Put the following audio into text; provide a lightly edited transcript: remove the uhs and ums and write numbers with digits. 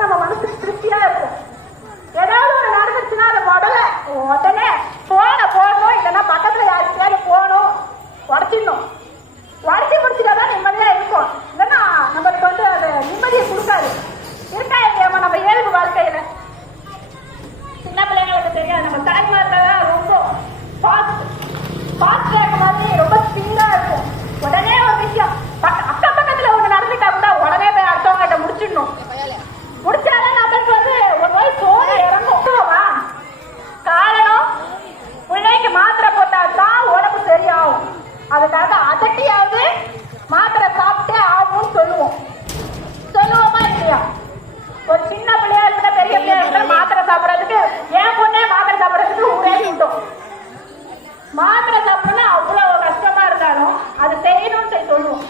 நம்ம மனசுக்கு திருப்தியா இருக்கும். ஏதாவது ஒரு நடந்துச்சுன்னா அது உடனே போன போடணும், இல்லைன்னா பக்கத்துல யாருக்கையாவது போகணும், உடச்சிடணும். உடச்சி முடிச்சுட்டாதான் நிம்மதியா இருக்கும். இல்லைன்னா நம்மளுக்கு அது நிம்மதியை கொடுக்காது. இருக்கா இல்லையாமா நம்ம இயல்பு வாழ்க்கையில? சின்ன பிள்ளைங்களுக்கு தெரியாது, நம்ம தாய்மார்கள் ரொம்ப ஃபாஸ்ட் மாதிரி ரொம்ப ஸ்பீடா இருக்கும். உடனே ஒரு விஷயம் அக்கம் பக்கத்துல ஒண்ணு நடந்துட்டா கூட உடனே போய் அடுத்தவங்க கிட்ட முடிச்சிடணும். முடிச்சாதான் நம்மளுக்கு ஒரு நோய் சோறு இறங்கும். காரணம் பிள்ளைக்கு மாத்திரை போட்டாதான் உடம்பு சரியாகும். அதுக்காக அதட்டியாவது மாத்திரை சாப்பிட்டே ஆகும்னு சொல்லுவோமா இல்லையா? ஒரு சின்ன பிள்ளையா இருக்கிற பெரிய பிள்ளையா இருக்கிற மாத்திரை சாப்பிடறதுக்கு, என் பொண்ணே மாத்திரை சாப்பிடறதுக்கு ஊரே கூட்டம். மாத்திரை சாப்பிடணும்னா அவ்வளவு கஷ்டமா இருந்தாலும் அது செய்யணும்னு சொல்லுவோம்.